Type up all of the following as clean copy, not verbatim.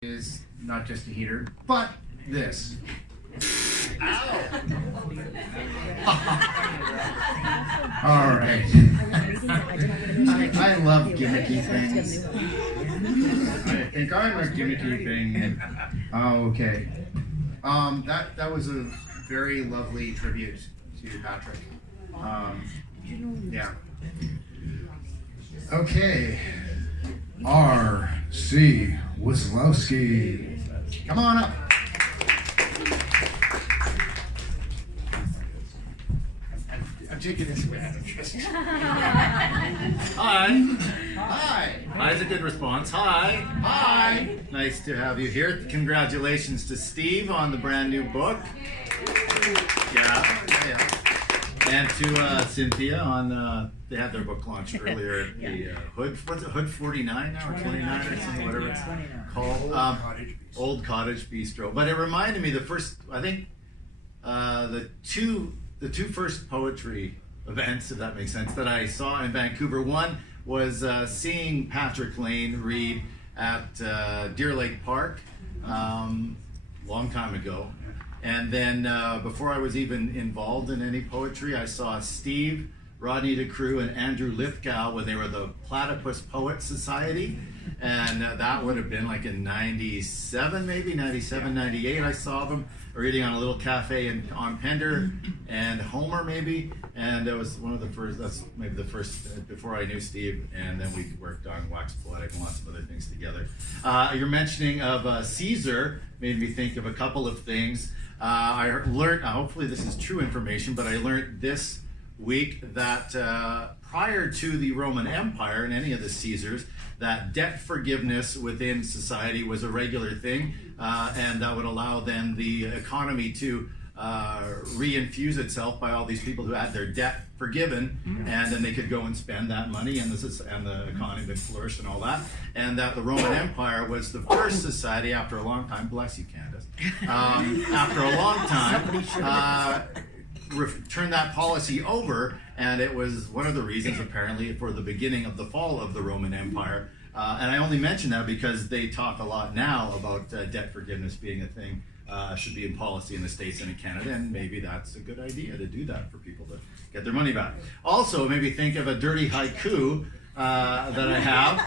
is not just a heater, but this. Ow! All right. I love gimmicky things. I think I'm a gimmicky thing. Oh, okay. That was a very lovely tribute to Patrick. Yeah. Okay. R.C. Wesloski. Come on up. I'm taking this way out of interest. Hi. Hi. Hi is a good response. Hi. Hi. Nice to have you here. Congratulations to Steve on the brand new book. Yeah. And to Cynthia on, they had their book launched earlier at the Hood, what's it, Hood 49 now, or 29 or something, whatever it's called. Old Cottage Bistro. But it reminded me the first, I think, the two first poetry events, if that makes sense, that I saw in Vancouver. One was seeing Patrick Lane read at Deer Lake Park, long time ago. And then before I was even involved in any poetry, I saw Steve, Rodney DeCrew, and Andrew Lithgow when they were the Platypus Poet Society. And that would have been like in 97, maybe, 97, 98. I saw them reading on a little cafe on Pender and Homer, maybe. And it was one of the first, that's maybe the first, before I knew Steve. And then we worked on Wax Poetic and lots of other things together. Your mentioning of Caesar made me think of a couple of things. I learned, hopefully this is true information, but I learned this week that prior to the Roman Empire and any of the Caesars, that debt forgiveness within society was a regular thing, and that would allow then the economy to reinfuse itself by all these people who had their debt forgiven, and then they could go and spend that money, and the economy would flourish and all that. And that the Roman Empire was the first society after a long time, bless you Candace, after a long time, turned that policy over, and it was one of the reasons apparently for the beginning of the fall of the Roman Empire. And I only mention that because they talk a lot now about debt forgiveness being a thing, should be in policy in the States and in Canada, and maybe that's a good idea to do that for people to get their money back. Also, it made me think of a dirty haiku that I have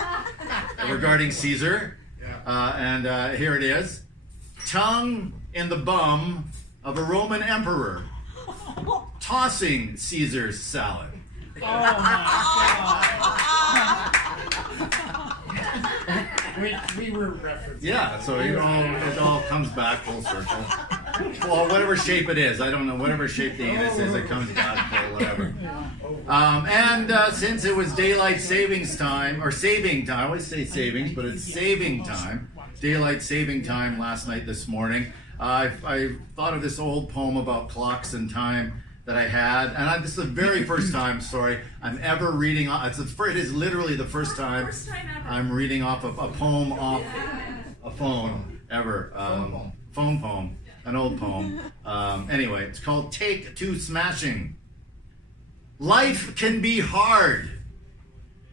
regarding Caesar, and here it is. Tongue in the bum of a Roman emperor, tossing Caesar's salad. Oh my God. we were referencing. Yeah, so it all comes back full circle. Well, whatever shape it is, I don't know, whatever shape the anus is, it comes back full, whatever. And since it was daylight savings time, or saving time, I always say savings, but it's saving time, daylight saving time last night, this morning, I thought of this old poem about clocks and time that I had, and this is the very first time, I'm ever reading off. It is literally the first time I'm reading off of a poem off a phone ever. Phone poem, an old poem. Anyway, it's called Take to Smashing. Life can be hard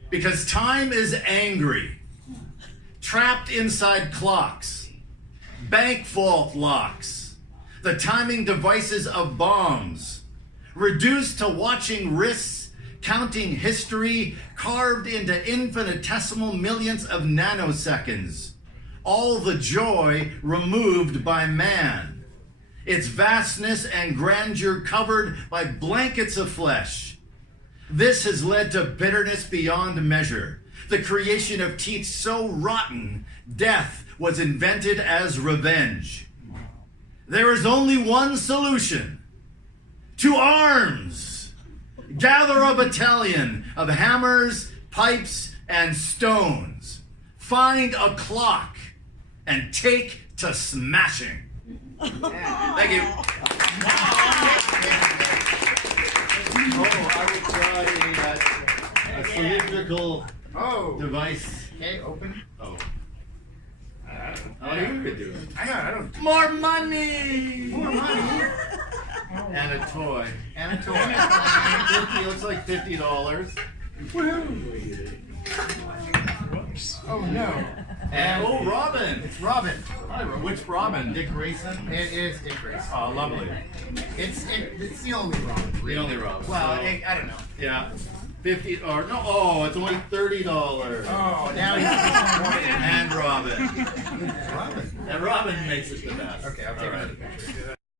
because time is angry, trapped inside clocks, bank vault locks, the timing devices of bombs, reduced to watching wrists, counting history, carved into infinitesimal millions of nanoseconds. All the joy removed by man. Its vastness and grandeur covered by blankets of flesh. This has led to bitterness beyond measure. The creation of teeth so rotten, death was invented as revenge. There is only one solution. To arms! Gather a battalion of hammers, pipes, and stones. Find a clock and take to smashing. Thank you. I would try a cylindrical device. Okay, open. Oh, you could do it. I don't. More money! More money. And a toy. And a toy. It looks like $50. Oh no. And oh, Robin. It's Robin. Hi, which Robin? Dick Grayson? It is Dick Grayson. Oh, lovely. It's the only Robin. The only Robin. Well, So, I don't know. yeah. 50 or no? Oh, it's only $30. Oh, now he's And Robin. Robin. And Robin makes it the best. Okay, I'll take All right. another picture.